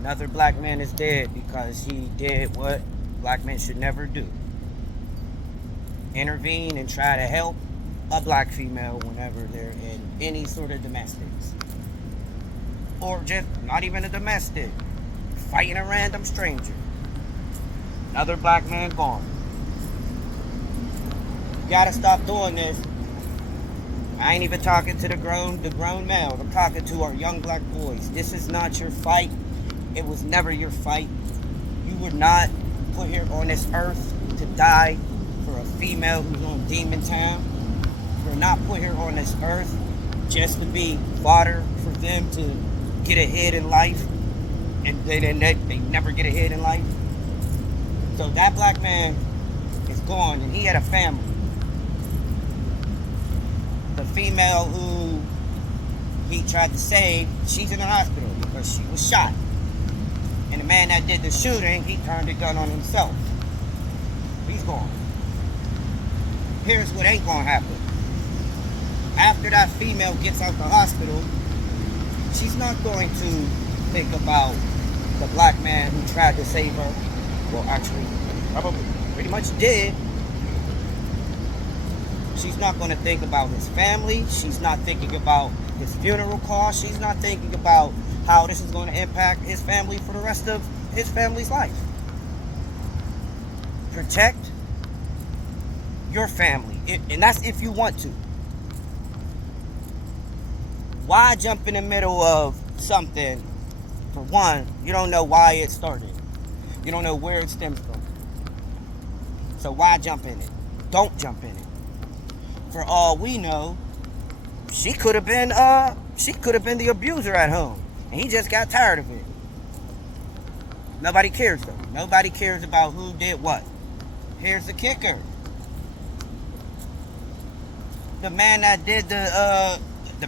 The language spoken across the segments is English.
Another black man is dead because he did what black men should never do: intervene and try to help a black female whenever they're in any sort of domestics. Or just not even a domestic, fighting a random stranger. Another black man gone. You gotta stop doing this. I ain't even talking to the grown males. I'm talking to our young black boys. This is not your fight. It was never your fight. You were not put here on this earth to die for a female who's on demon time. You were not put here on this earth just to be fodder for them to get ahead in life, and they never get ahead in life. So that black man is gone, and he had a family. The female who he tried to save, she's in the hospital because she was shot. And the man that did the shooting, he turned the gun on himself. He's gone. Here's what ain't gonna happen. After that female gets out the hospital, she's not going to think about the black man who tried to save her. Well, actually, probably pretty much did. She's not going to think about his family. She's not thinking about his funeral costs. She's not thinking about how this is going to impact his family for the rest of his family's life. Protect your family, and that's if you want to. Why jump in the middle of something? For one, you don't know why it started. You don't know where it stems from. So why jump in it? Don't jump in it. For all we know, she could have been the abuser at home, and he just got tired of it. Nobody cares though. Nobody cares about who did what. Here's the kicker: the man that did the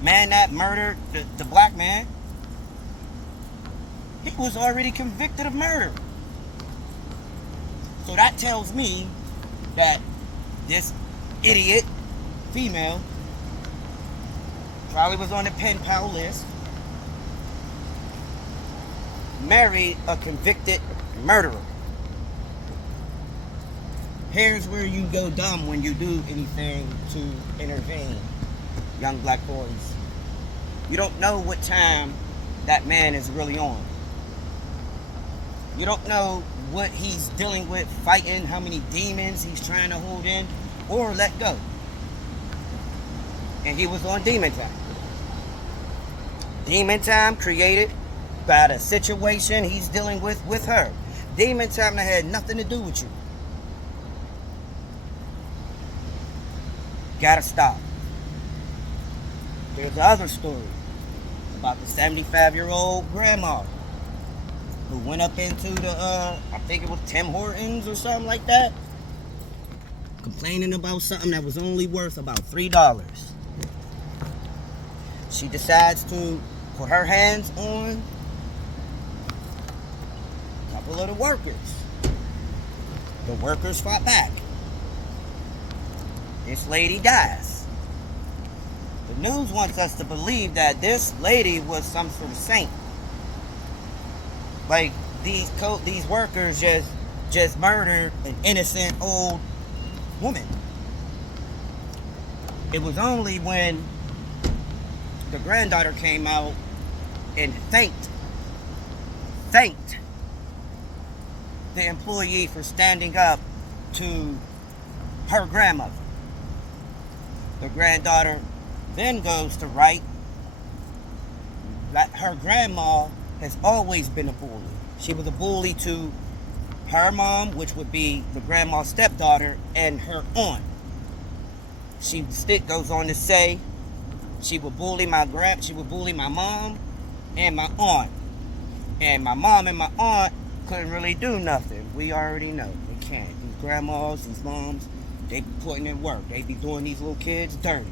man that murdered the black man, he was already convicted of murder. So that tells me that this idiot female probably was on the pen pal list, married a convicted murderer. Here's where you go dumb when you do anything to intervene, young black boys. You don't know what time that man is really on. You don't know what he's dealing with, fighting, how many demons he's trying to hold in or let go. And he was on demon time. Demon time created by the situation he's dealing with her. Demon time that had nothing to do with you. Gotta stop. There's the other story about the 75-year-old grandma who went up into the, I think it was Tim Hortons or something like that, complaining about something that was only worth about $3. She decides to put her hands on a couple of the workers. The workers fought back. This lady dies. The news wants us to believe that this lady was some sort of saint. Like these workers just murdered an innocent old woman. It was only when the granddaughter came out and thanked the employee for standing up to her grandmother. The granddaughter then goes to write that her grandma has always been a bully. She was a bully to her mom, which would be the grandma's stepdaughter, and her aunt. She goes on to say she would bully my mom and my aunt. And my mom and my aunt couldn't really do nothing. We already know they can't. These grandmas, these moms, they be putting in work. They be doing these little kids dirty.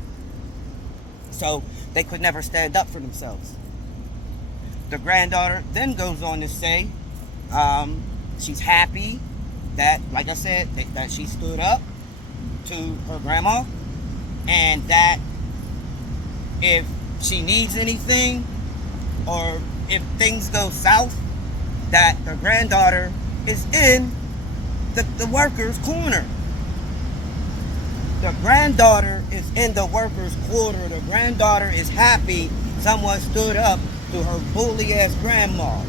So they could never stand up for themselves. The granddaughter then goes on to say she's happy that, like I said, that she stood up to her grandma, and that if she needs anything or if things go south, that the granddaughter is in the worker's corner. The granddaughter is in the worker's corner. The granddaughter is happy someone stood up to her bully ass grandma.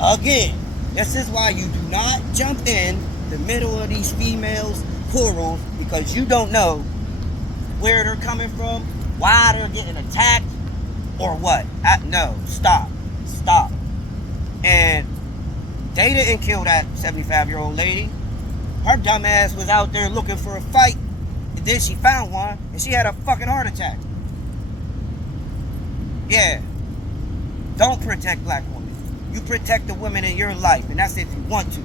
Again, this is why you do not jump in the middle of these females' quarrels, because you don't know where they're coming from, why they're getting attacked, or what. No, stop. And they didn't kill that 75-year-old lady. Her dumb ass was out there looking for a fight, and then she found one, and she had a fucking heart attack. Yeah. Don't protect black women. You protect the women in your life, and that's if you want to.